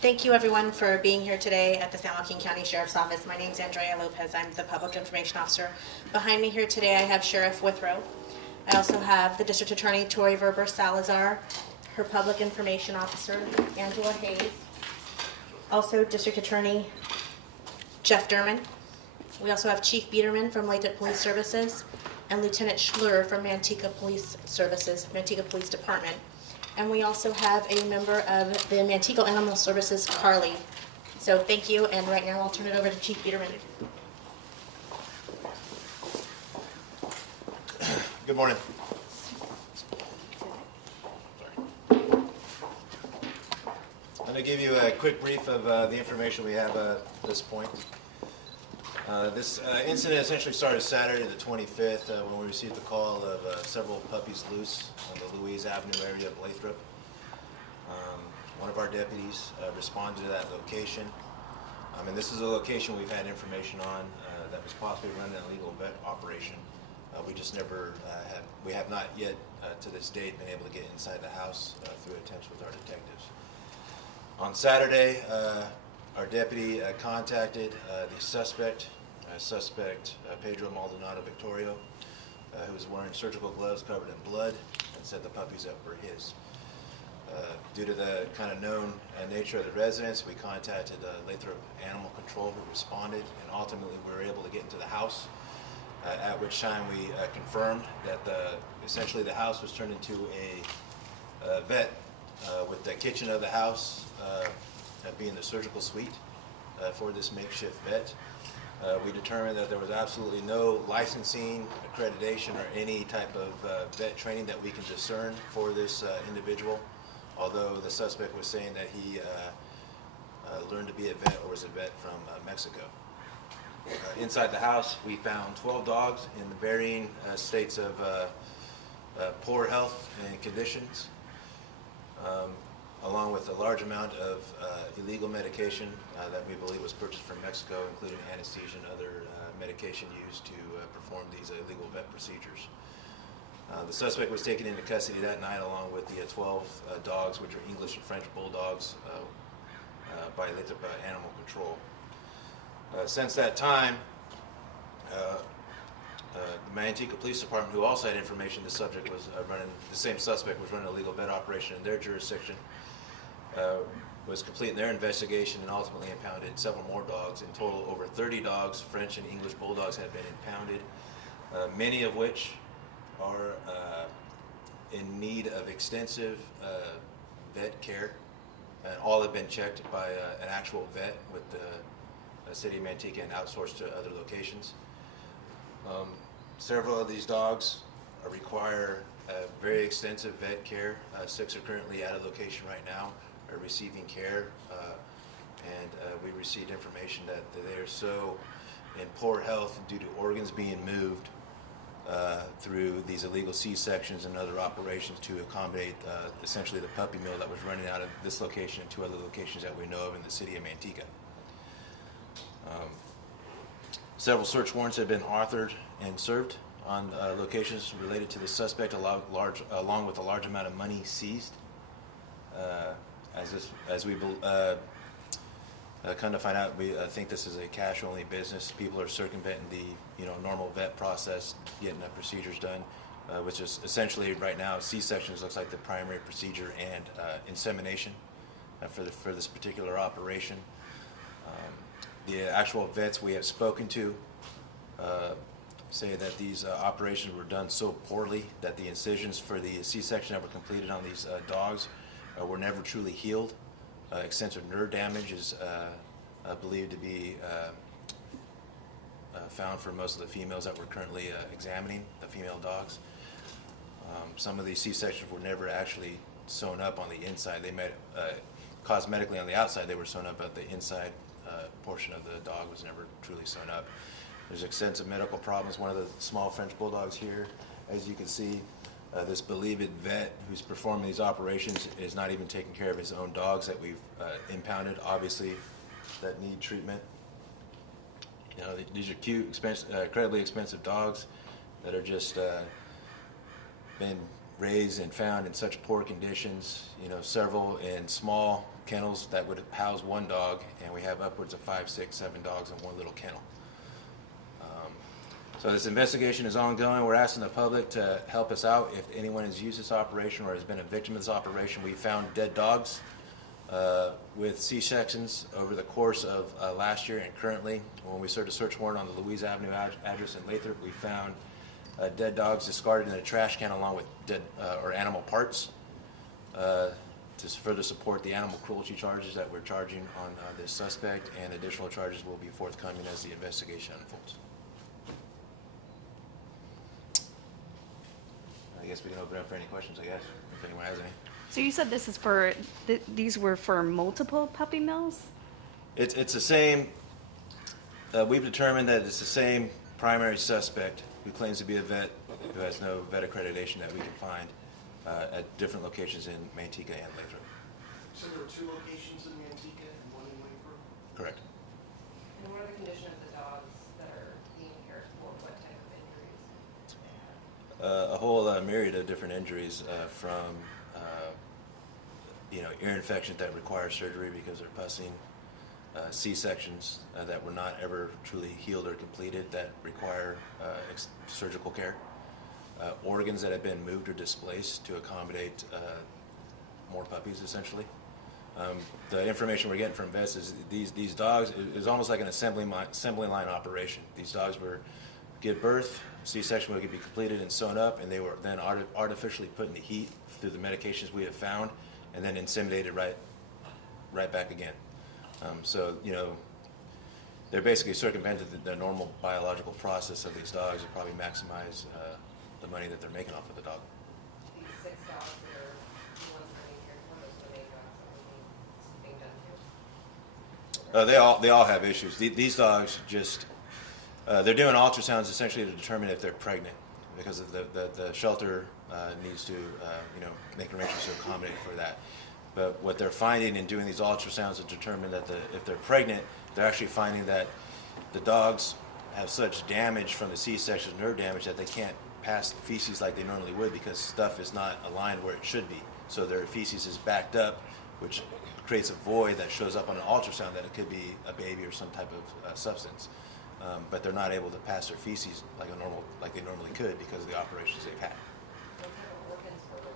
Thank you everyone for being here today at the San Joaquin County Sheriff's Office. My name is Andrea Lopez. I'm the Public Information Officer. Behind me here today I have Sheriff Withrow. I also have the District Attorney Tori Verber Salazar, her Public Information Officer Angela Hayes, also District Attorney Jeff Derman. We also have Chief Biederman from Lathrop Police Services and Lieutenant Schlur from Manteca Police Services, Manteca Police Department. And we also have a member of the Manteca Animal Services, Carly. So thank you, and right now I'll turn it over to Chief Biederman. Good morning. I'm going to give you a quick brief of the information we have at this point. This incident essentially started Saturday the 25th when we received the call of several puppies loose on the Louise Avenue area of Lathrop. One of our deputies responded to that location. And this is a location we've had information on that was possibly running an illegal vet operation. We just never we have not yet to this date been able to get inside the house through attempts with our detectives. On Saturday, our deputy contacted the suspect, Pedro Maldonado Victorio, who was wearing surgical gloves covered in blood, and said the puppies up were his. Due to the kind of known nature of the residence, we contacted Lathrop Animal Control, who responded, and ultimately we were able to get into the house, at which time we confirmed that essentially the house was turned into a vet, with the kitchen of the house being the surgical suite for this makeshift vet. We determined that there was absolutely no licensing, accreditation, or any type of vet training that we can discern for this individual, although the suspect was saying that he learned to be a vet or was a vet from Mexico. Inside the house, we found 12 dogs in varying states of poor health and conditions, along with a large amount of illegal medication that we believe was purchased from Mexico, including anesthesia and other medication used to perform these illegal vet procedures. The suspect was taken into custody that night along with the 12 dogs, which are English and French bulldogs, by Lathrop Animal Control. Since that time, the Manteca Police Department, who also had information the same suspect was running a legal vet operation in their jurisdiction, was completing their investigation and ultimately impounded several more dogs. In total, over 30 dogs, French and English bulldogs, have been impounded, many of which are in need of extensive vet care, and all have been checked by an actual vet with the city of Manteca and outsourced to other locations. Several of these dogs require very extensive vet care. 6 are currently at a location right now, are receiving care, and we received information that they are so in poor health due to organs being moved through these illegal C-sections and other operations to accommodate essentially the puppy mill that was running out of this location and 2 other locations that we know of in the city of Manteca. Several search warrants have been authored and served on locations related to the suspect, along with a large amount of money seized. As we kind of find out, we think this is a cash-only business. People are circumventing the normal vet process, getting the procedures done, which is essentially right now C-sections looks like the primary procedure, and insemination for this particular operation. The actual vets we have spoken to say that these operations were done so poorly that the incisions for the C-section that were completed on these dogs were never truly healed. Extensive nerve damage is believed to be found for most of the females that we're currently examining, the female dogs. Some of these C-sections were never actually sewn up on the inside. They met cosmetically on the outside, they were sewn up, but the inside portion of the dog was never truly sewn up. There's extensive medical problems. One of the small French bulldogs here, as you can see, this believed vet who's performing these operations is not even taking care of his own dogs that we've impounded, obviously, that need treatment. These are cute, incredibly expensive dogs that are just been raised and found in such poor conditions, several in small kennels that would house one dog, and we have upwards of 5, 6, 7 dogs in one little kennel. So this investigation is ongoing. We're asking the public to help us out if anyone has used this operation or has been a victim of this operation. We found dead dogs with C-sections over the course of last year and currently. When we served a search warrant on the Louise Avenue address in Lathrop, we found dead dogs discarded in a trash can along with dead or animal parts to further support the animal cruelty charges that we're charging on this suspect, and additional charges will be forthcoming as the investigation unfolds. I guess we can open up for any questions, I guess, if anyone has any. So you said this is these were for multiple puppy mills? It's the same, we've determined that it's the same primary suspect who claims to be a vet, who has no vet accreditation that we can find at different locations in Manteca and Lathrop. So there are 2 locations in Manteca and 1 in Lathrop? Correct. And what are the condition of the dogs that are being cared for? What type of injuries? A whole myriad of different injuries from ear infections that require surgery because they're pussing, C-sections that were not ever truly healed or completed that require surgical care, organs that have been moved or displaced to accommodate more puppies, essentially. The information we're getting from vets is these dogs is almost like an assembly line operation. These dogs were give birth, C-section would be completed and sewn up, and they were then artificially put in the heat through the medications we have found, and then inseminated right back again. So they're basically circumvented the normal biological process of these dogs to probably maximize the money that they're making off of the dog. These 6 dogs that are the ones that are being cared for, those are the main dogs that are being done to? They all have issues. These dogs just they're doing ultrasounds essentially to determine if they're pregnant, because the shelter needs to make arrangements to accommodate for that. But what they're finding in doing these ultrasounds to determine that if they're pregnant, they're actually finding that the dogs have such damage from the C-section, nerve damage, that they can't pass feces like they normally would because stuff is not aligned where it should be. So their feces is backed up, which creates a void that shows up on an ultrasound that it could be a baby or some type of substance. But they're not able to pass their feces like they normally could because of the operations they've had. What type of organs were removed?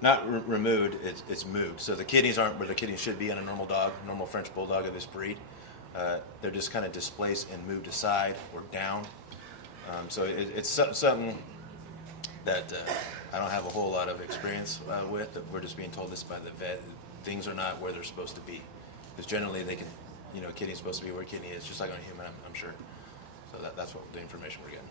Not removed, it's moved. So the kidneys aren't where the kidneys should be on a normal dog, normal French bulldog of this breed. They're just kind of displaced and moved aside or down. So it's something that I don't have a whole lot of experience with. We're just being told this by the vet. Things are not where they're supposed to be. Because generally they can, kidney's supposed to be where kidney is, just like on a human, I'm sure. So that's what the information we're getting.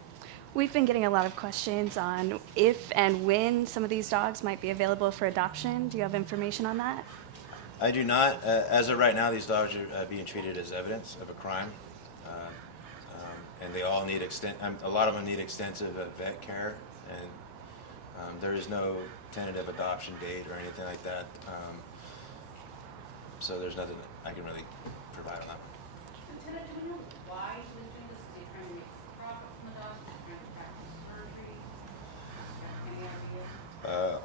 We've been getting a lot of questions on if and when some of these dogs might be available for adoption. Do you have information on that? I do not. As of right now, these dogs are being treated as evidence of a crime, and they all need a lot of them need extensive vet care, and there is no tentative adoption date or anything like that. So there's nothing I can really provide on that. Lieutenant, do we know why he was doing this? Is he trying to make profit from the dogs? Is he trying to practice surgery? Any idea?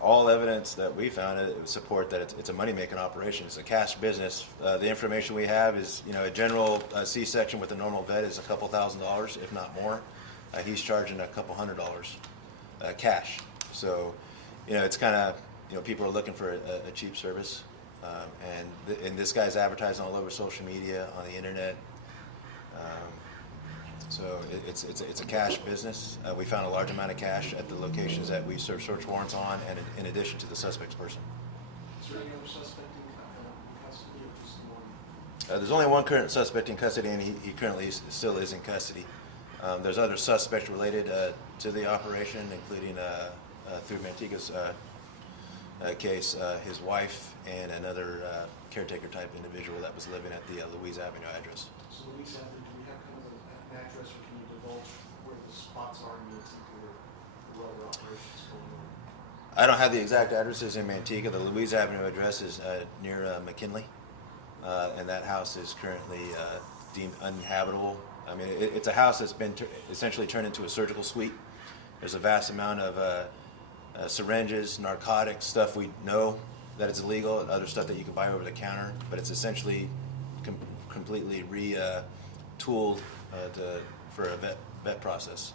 All evidence that we found it would support that it's a money-making operation. It's a cash business. The information we have is, a general C-section with a normal vet is a couple $1,000s, if not more. He's charging a couple $100 cash. So, it's kind of, people are looking for a cheap service. And this guy's advertising all over social media, on the internet. So it's a cash business. We found a large amount of cash at the locations that we served search warrants on, and in addition to the suspect's person. Is there any other suspect in custody or just the one? There's only one current suspect in custody, and he currently still is in custody. There's other suspects related to the operation, including through Manteca's case, his wife and another caretaker type individual that was living at the Louise Avenue address. So Louise Avenue, do we have kind of an address, or can you divulge where the spots are in Manteca where other operations going on? I don't have the exact addresses in Manteca. The Louise Avenue address is near McKinley, and that house is currently deemed uninhabitable. I mean, it's a house that's been essentially turned into a surgical suite. There's a vast amount of syringes, narcotics, stuff we know that it's illegal, and other stuff that you can buy over the counter, but it's essentially completely tooled for a vet process.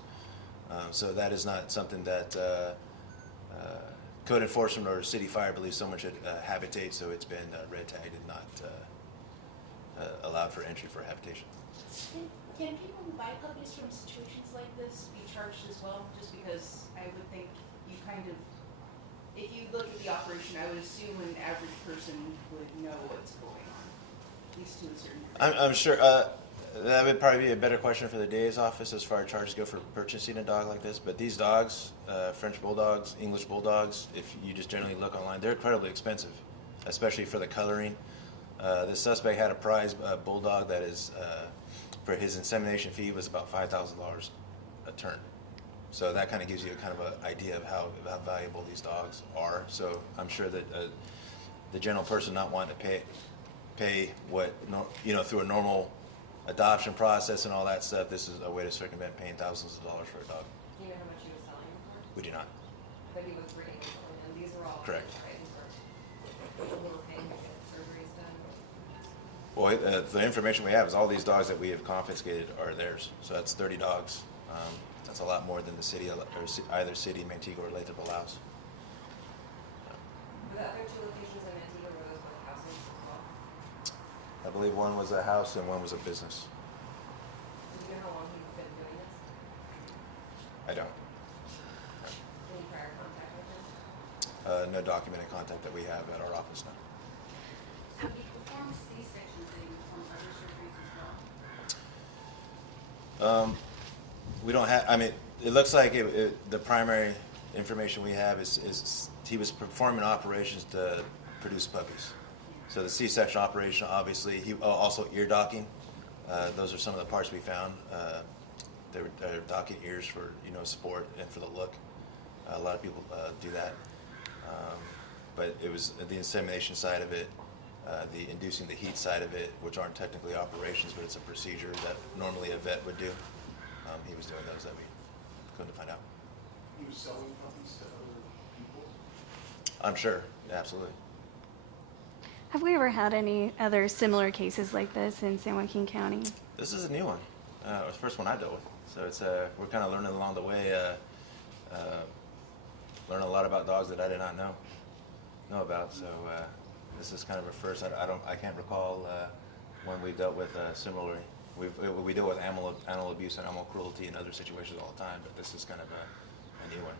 So that is not something that code enforcement or city fire believes someone should habitate, so it's been red tagged and not allowed for entry for habitation. Can people who buy puppies from situations like this be charged as well? Just because I would think you kind of, if you look at the operation, I would assume an average person would know what's going on, at least to a certain degree. I'm sure that would probably be a better question for the DA's office as far as charges go for purchasing a dog like this. But these dogs, French bulldogs, English bulldogs, if you just generally look online, they're incredibly expensive, especially for the coloring. The suspect had a prize bulldog that is, for his insemination fee, was about $5,000 a turn. So that kind of gives you a kind of an idea of how valuable these dogs are. So I'm sure that the general person not wanting to pay what through a normal adoption process and all that stuff, this is a way to circumvent paying thousands of dollars for a dog. Do you know how much he was selling them for? We do not. But he was bringing them, and these are all. Correct. Right, these are people paying to get surgeries done. Well, the information we have is all these dogs that we have confiscated are theirs. So that's 30 dogs. That's a lot more than the city, or either city, Manteca, or Lathrop allows. Were the other two locations in Antigua, were those both houses as well? I believe one was a house and one was a business. Do you know how long he's been doing this? I don't. Any prior contact with him? No documented contact that we have at our office now. So he performs C-sections and he performs other surgeries as well? We don't have, I mean, it looks like the primary information we have is he was performing operations to produce puppies. So the C-section operation, obviously, he also ear docking. Those are some of the parts we found. They're docking ears for sport and for the look. A lot of people do that. But it was the insemination side of it, the inducing the heat side of it, which aren't technically operations, but it's a procedure that normally a vet would do. He was doing those that we couldn't find out. He was selling puppies to other people? I'm sure, absolutely. Have we ever had any other similar cases like this in San Joaquin County? This is a new one. It was the first one I dealt with. So it's we're kind of learning along the way, learning a lot about dogs that I did not know about. So this is kind of a first. I can't recall when we dealt with similarly. We deal with animal abuse and animal cruelty in other situations all the time, but this is kind of a new one.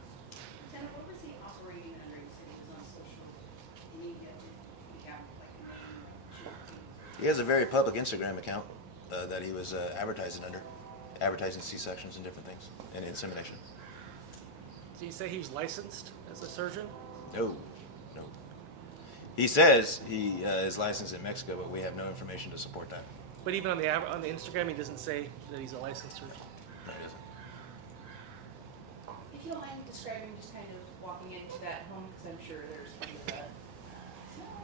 Lieutenant, what was he operating under? You said he was on social media. Did he have like a name? He has a very public Instagram account that he was advertising under, advertising C-sections and different things, and insemination. Did you say he was licensed as a surgeon? No. He says he is licensed in Mexico, but we have no information to support that. But even on the Instagram, he doesn't say that he's a licensed surgeon. No, he doesn't. If you don't mind describing just kind of walking into that home, because I'm sure there's kind of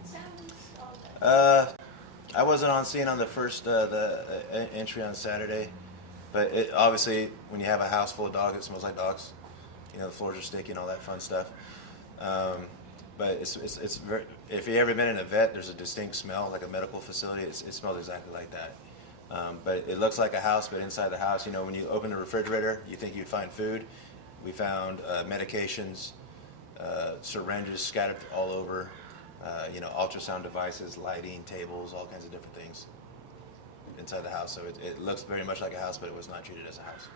a sounds, all that. I wasn't on scene on the first entry on Saturday, but obviously when you have a house full of dogs, it smells like dogs. The floors are sticky and all that fun stuff. But it's very, if you've ever been in a vet, there's a distinct smell, like a medical facility. It smells exactly like that. But it looks like a house, but inside the house, when you open the refrigerator, you think you'd find food. We found medications, syringes scattered all over, ultrasound devices, lighting, tables, all kinds of different things inside the house. So it looks very much like a house, but it was not treated as a house.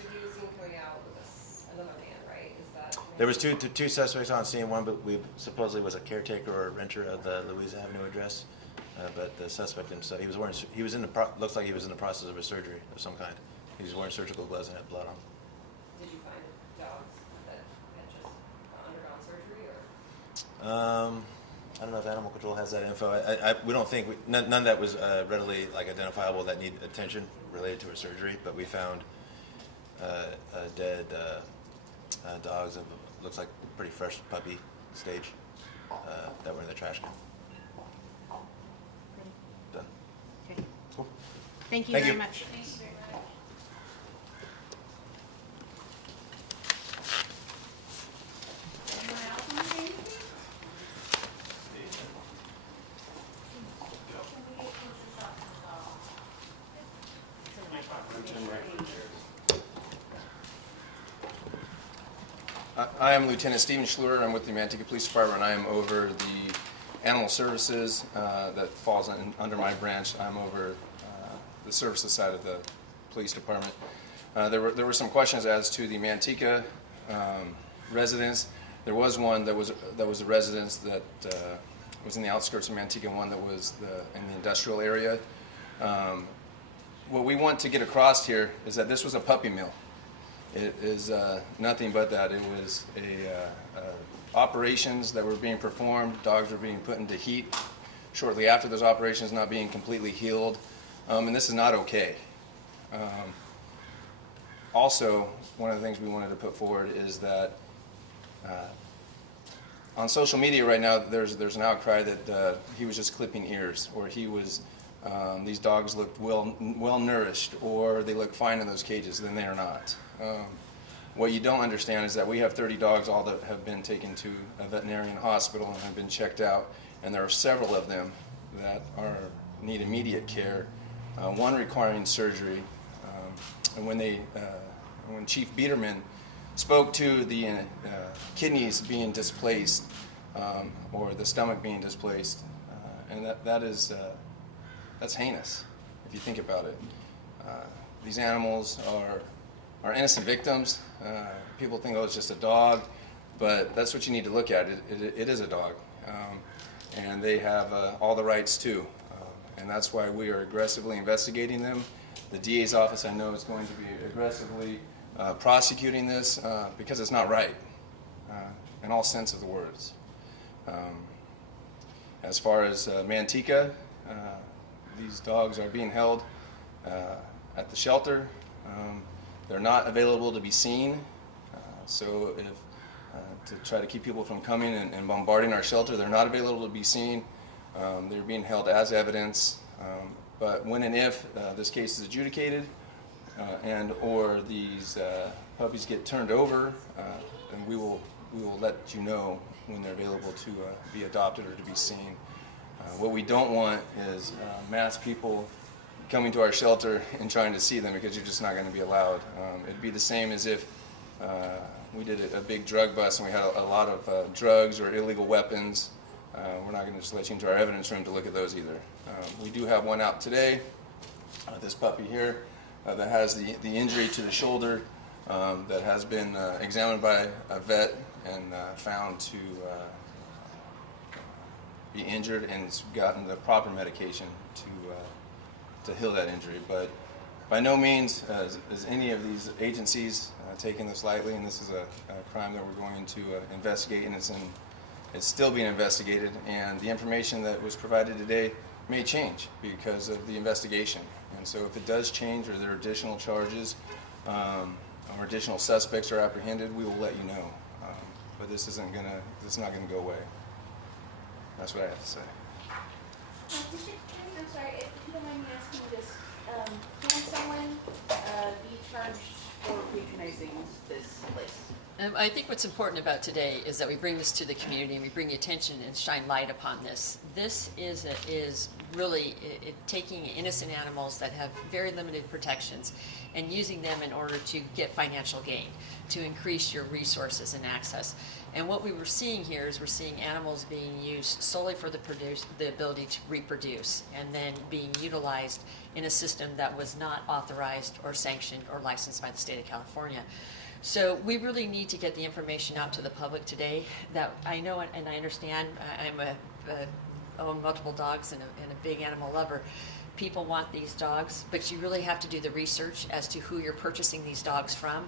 So he was seen coming out with another man, right? Is that? There was two suspects on scene. One, but we supposedly was a caretaker or a renter of the Louisa Avenue address. But the suspect himself, looks like he was in the process of a surgery of some kind. He was wearing surgical gloves and had blood on him. Did you find dogs that had just undergone surgery, or? I don't know if animal control has that info. We don't think none that was readily identifiable that need attention related to a surgery. But we found dead dogs of looks like pretty fresh puppy stage that were in the trash can. Done. Okay. Cool. Thank you Thank very you. much. Thank you very much. I am Lieutenant Steven Schluer. I'm with the Manteca Police Department. I am over the animal services that falls under my branch. I'm over the services side of the police department. There were some questions as to the Manteca residence. There was one that was a residence that was in the outskirts of Manteca, and one that was in the industrial area. What we want to get across here is that this was a puppy mill. It is nothing but that. It was operations that were being performed. Dogs were being put into heat shortly after those operations, not being completely healed, and this is not okay. Also, one of the things we wanted to put forward is that on social media right now, there's an outcry that he was just clipping ears, or he was these dogs looked well nourished, or they look fine in those cages. Then they are not. What you don't understand is that we have 30 dogs all that have been taken to a veterinarian hospital and have been checked out, and there are several of them that need immediate care, one requiring surgery. And when Chief Biederman spoke to the kidneys being displaced, or the stomach being displaced, and that's heinous if you think about it. These animals are innocent victims. People think, oh, it's just a dog, but that's what you need to look at. It is a dog, and they have all the rights too, and that's why we are aggressively investigating them. The DA's office, I know, is going to be aggressively prosecuting this because it's not right in all sense of the words. As far as Manteca, these dogs are being held at the shelter. They're not available to be seen, so to try to keep people from coming and bombarding our shelter, they're not available to be seen. They're being held as evidence, but when and if this case is adjudicated and or these puppies get turned over, then we will let you know when they're available to be adopted or to be seen. What we don't want is mass people coming to our shelter and trying to see them, because you're just not going to be allowed. It'd be the same as if we did a big drug bust and we had a lot of drugs or illegal weapons. We're not going to just let you into our evidence room to look at those either. We do have one out today, this puppy here, that has the injury to the shoulder, that has been examined by a vet and found to be injured, and has gotten the proper medication to heal that injury. But by no means is any of these agencies taking this lightly, and this is a crime that we're going to investigate, and it's still being investigated, and the information that was provided today may change because of the investigation. And so if it does change, or there are additional charges or additional suspects are apprehended, we will let you know. But this is not going to go away. That's what I have to say. I'm sorry, if you don't mind me asking this, can someone be charged for patronizing this place? I think what's important about today is that we bring this to the community and we bring attention and shine light upon this. This is really taking innocent animals that have very limited protections and using them in order to get financial gain, to increase your resources and access. And what we were seeing here is we're seeing animals being used solely for the ability to reproduce, and then being utilized in a system that was not authorized or sanctioned or licensed by the state of California. So we really need to get the information out to the public today. That I know and I understand. Own multiple dogs and a big animal lover. People want these dogs, but you really have to do the research as to who you're purchasing these dogs from.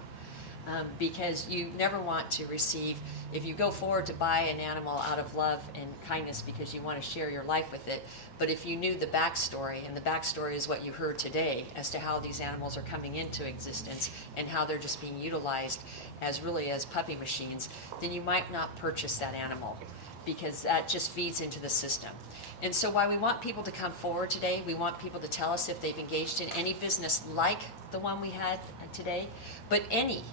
Because you never want to receive, if you go forward to buy an animal out of love and kindness because you want to share your life with it, but if you knew the backstory, and the backstory is what you heard today as to how these animals are coming into existence and how they're just being utilized as puppy machines, then you might not purchase that animal, because that just feeds into the system. And so why we want people to come forward today, we want people to tell us if they've engaged in any business like the one we had today, but anybody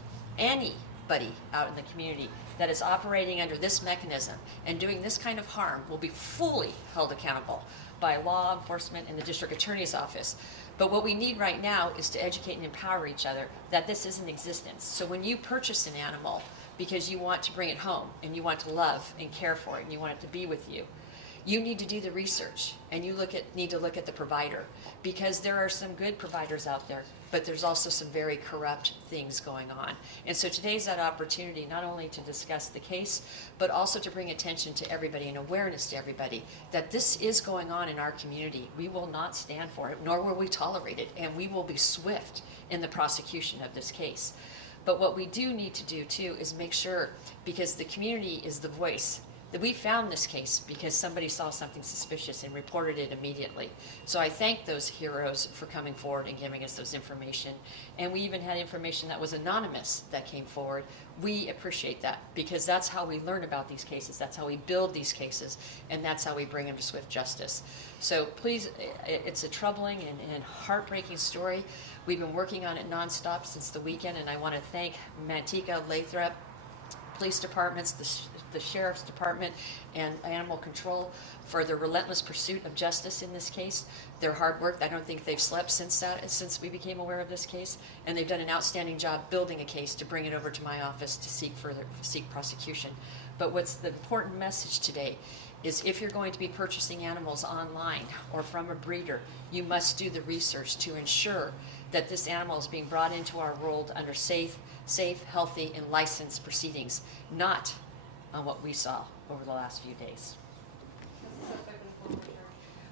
out in the community that is operating under this mechanism and doing this kind of harm will be fully held accountable by law enforcement and the district attorney's office. But what we need right now is to educate and empower each other that this is in existence. So when you purchase an animal because you want to bring it home and you want to love and care for it and you want it to be with you. You need to do the research, and you need to look at the provider, because there are some good providers out there, but there's also some very corrupt things going on. And so today's that opportunity not only to discuss the case, but also to bring attention to everybody and awareness to everybody that this is going on in our community. We will not stand for it, nor will we tolerate it, and we will be swift in the prosecution of this case. But what we do need to do too is make sure, because the community is the voice, that we found this case because somebody saw something suspicious and reported it immediately. So I thank those heroes for coming forward and giving us those information. And we even had information that was anonymous that came forward. We appreciate that, because that's how we learn about these cases, that's how we build these cases, and that's how we bring them to swift justice. So please, it's a troubling and heartbreaking story. We've been working on it nonstop since the weekend, and I want to thank Manteca, Lathrop, police departments, the sheriff's department, and animal control for their relentless pursuit of justice in this case. Their hard work, I don't think they've slept since we became aware of this case, and they've done an outstanding job building a case to bring it over to my office to seek prosecution. But what's the important message today is, if you're going to be purchasing animals online or from a breeder, you must do the research to ensure that this animal is being brought into our world under safe, healthy, and licensed proceedings, not on what we saw over the last few days.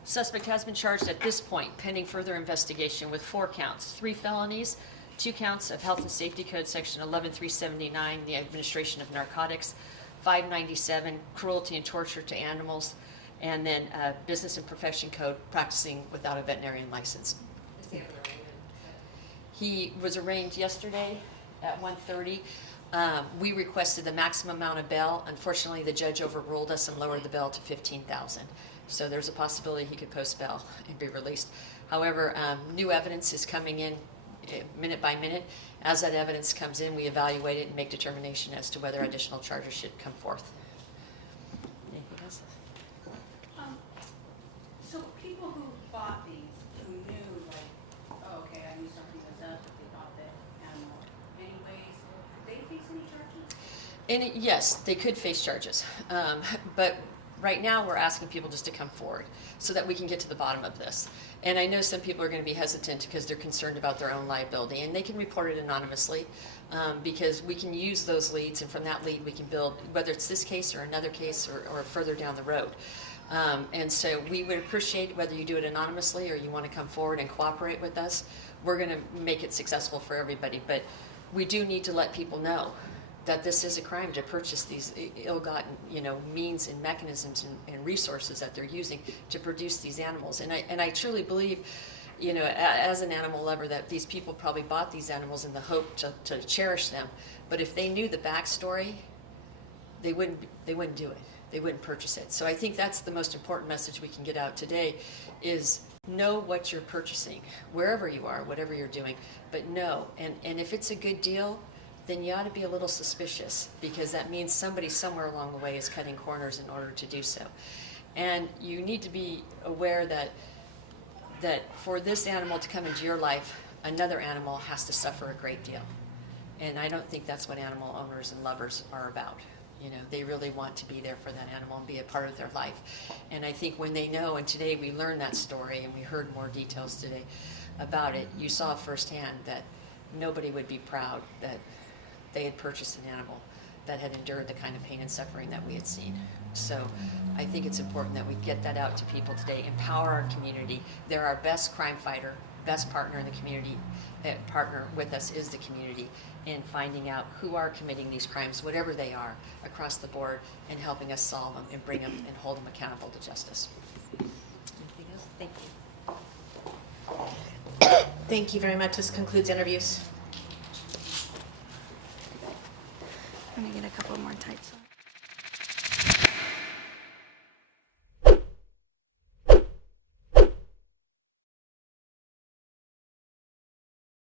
Suspect has been charged at this point, pending further investigation, with 4 counts, 3 felonies, 2 counts of Health and Safety Code Section 11379, the administration of narcotics, 597, cruelty and torture to animals, and then Business and Profession Code, practicing without a veterinarian license. He was arraigned yesterday at 1:30. We requested the maximum amount of bail. Unfortunately, the judge overruled us and lowered the bail to $15,000. So there's a possibility he could post bail and be released. However, new evidence is coming in minute by minute. As that evidence comes in, we evaluate it and make determination as to whether additional charges should come forth. Anything else? So people who bought these, who knew, like, oh, okay, I knew something was up, but they bought the animal anyways, did they face any charges? Yes, they could face charges. But right now we're asking people just to come forward so that we can get to the bottom of this. And I know some people are going to be hesitant because they're concerned about their own liability, and they can report it anonymously, because we can use those leads, and from that lead we can build, whether it's this case or another case or further down the road. And so we would appreciate whether you do it anonymously or you want to come forward and cooperate with us. We're going to make it successful for everybody, but we do need to let people know that this is a crime to purchase these ill-gotten, means and mechanisms and resources that they're using to produce these animals. And I truly believe, as an animal lover, that these people probably bought these animals in the hope to cherish them. But if they knew the backstory, they wouldn't do it. They wouldn't purchase it. So I think that's the most important message we can get out today, is know what you're purchasing, wherever you are, whatever you're doing, but know. And if it's a good deal, then you ought to be a little suspicious, because that means somebody somewhere along the way is cutting corners in order to do so. And you need to be aware that for this animal to come into your life, another animal has to suffer a great deal. And I don't think that's what animal owners and lovers are about. They really want to be there for that animal and be a part of their life. And I think when they know, and today we learned that story and we heard more details today about it, you saw firsthand that nobody would be proud that they had purchased an animal that had endured the kind of pain and suffering that we had seen. So I think it's important that we get that out to people today, empower our community. They're our best crime fighter, best partner in the community. Partner with us is the community in finding out who are committing these crimes, whatever they are, across the board, and helping us solve them and bring them and hold them accountable to justice. Anything else? Thank you. Thank you very much. This concludes interviews. I'm gonna get a couple more types on.